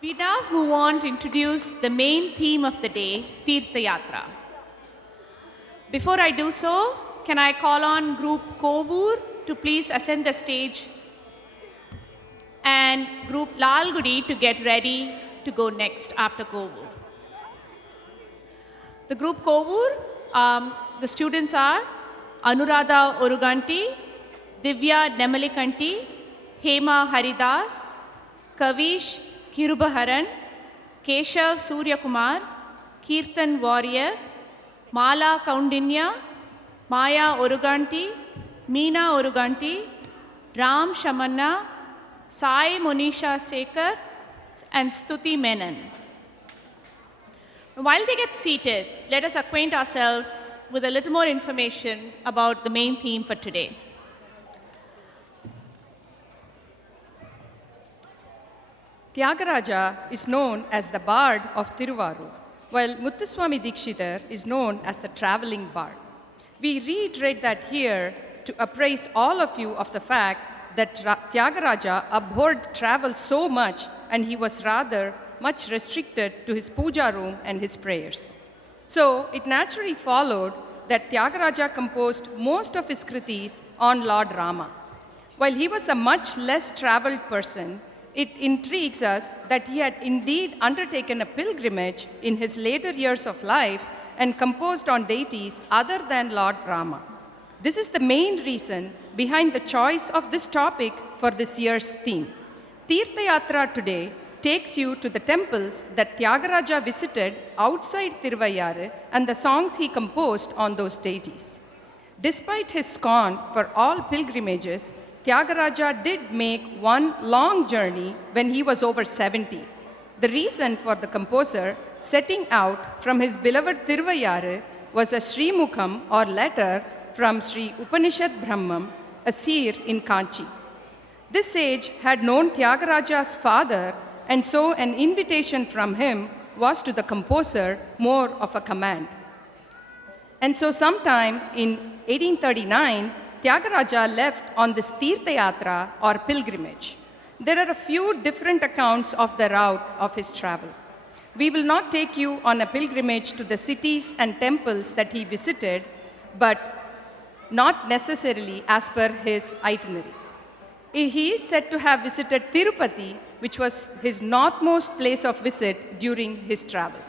We now move on to introduce the main theme of the day, Tirtha Yatra. Before I do so, can I call on group Kovur to please ascend the stage and group Lalgudi to get ready to go next after Kovur. The group Kovur, the students are Anuradha Oruganti, Divya Nemalikanti, Hema Haridas, Kavish Kirubaharan, Keshav Suryakumar, Kirtan Warrior, Mala Kaundinya, Maya Oruganti, Meena Oruganti, Ram Shamanna, Sai Monisha Sekar, and Stuti Menon. While they get seated, let us acquaint ourselves with a little more information about the main theme for today. Tyagaraja is known as the Bard of Tiruvarur, while Muthuswami Dikshitar is known as the traveling bard. We reiterate that here to appraise all of you of the fact that Tyagaraja abhorred travel so much and he was rather much restricted to his puja room and his prayers. So it naturally followed that Tyagaraja composed most of his kritis on Lord Rama. While he was a much less traveled person, it intrigues us that he had indeed undertaken a pilgrimage in his later years of life and composed on deities other than Lord Rama. This is the main reason behind the choice of this topic for this year's theme. Tirtha Yatra today takes you to the temples that Tyagaraja visited outside Tiruvayyaru and the songs he composed on those deities. Despite his scorn for all pilgrimages, Tyagaraja did make one long journey when he was over 70. The reason for the composer setting out from his beloved Tiruvayyaru was a Srimukham or letter from Sri Upanishad Brahmam, a seer in Kanchi. This sage had known Tyagaraja's father, and so an invitation from him was to the composer more of a command. And so sometime in 1839, Tyagaraja left on this Tirtha Yatra or pilgrimage. There are a few different accounts of the route of his travel. We will not take you on a pilgrimage to the cities and temples that he visited, but not necessarily as per his itinerary. He is said to have visited Tirupati, which was his northmost place of visit during his travel.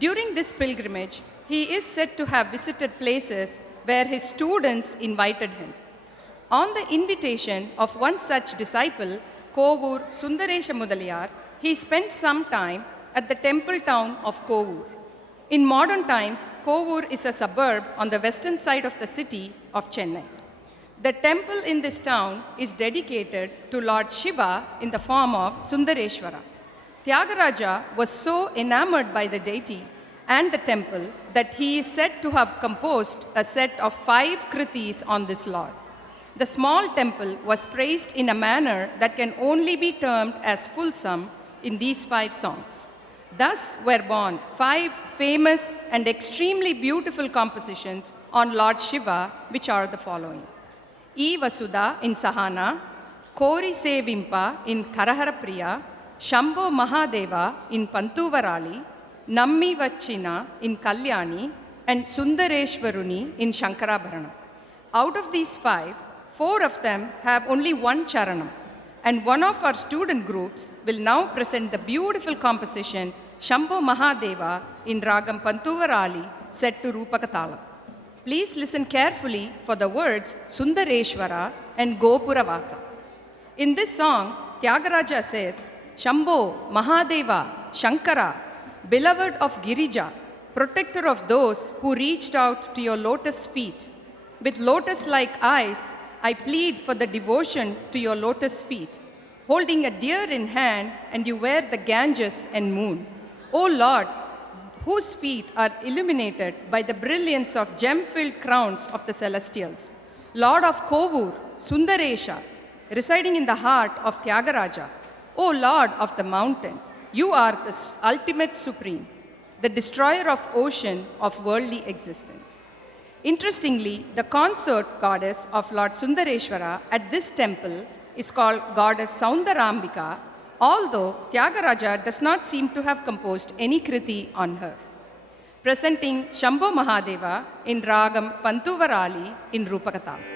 During this pilgrimage, he is said to have visited places where his students invited him. On the invitation of one such disciple, Kovur Sundaresha Mudaliyar, he spent some time at the temple town of Kovur. In modern times, Kovur is a suburb on the western side of the city of Chennai. The temple in this town is dedicated to Lord Shiva in the form of Sundareshwara. Tyagaraja was so enamored by the deity and the temple that he is said to have composed a set of 5 kritis on this Lord. The small temple was praised in a manner that can only be termed as fulsome in these 5 songs. Thus were born 5 famous and extremely beautiful compositions on Lord Shiva, which are the following. E Vasudha in Sahana, Kori Sevimpa in Karaharapriya, Shambho Mahadeva in Pantuvarali, Nammi Vachina in Kalyani, and Sundareshwaruni in Shankarabharanam. Out of these 5, 4 of them have only one charanam, and one of our student groups will now present the beautiful composition Shambho Mahadeva in Ragam Pantuvarali set to Rupakatalam. Please listen carefully for the words Sundareshwara and Gopuravasa. In this song, Tyagaraja says, Shambho, Mahadeva, Shankara, beloved of Girija, protector of those who reached out to your lotus feet. With lotus-like eyes, I plead for the devotion to your lotus feet. Holding a deer in hand, and you wear the Ganges and moon. O Lord, whose feet are illuminated by the brilliance of gem-filled crowns of the celestials. Lord of Kovur, Sundaresha, residing in the heart of Tyagaraja. O Lord of the mountain, you are the ultimate supreme, the destroyer of ocean of worldly existence. Interestingly, the consort goddess of Lord Sundareshwara at this temple is called Goddess Saundarambika, although Tyagaraja does not seem to have composed any kriti on her. Presenting Shambho Mahadeva in Ragam Pantuvarali in Rupakata.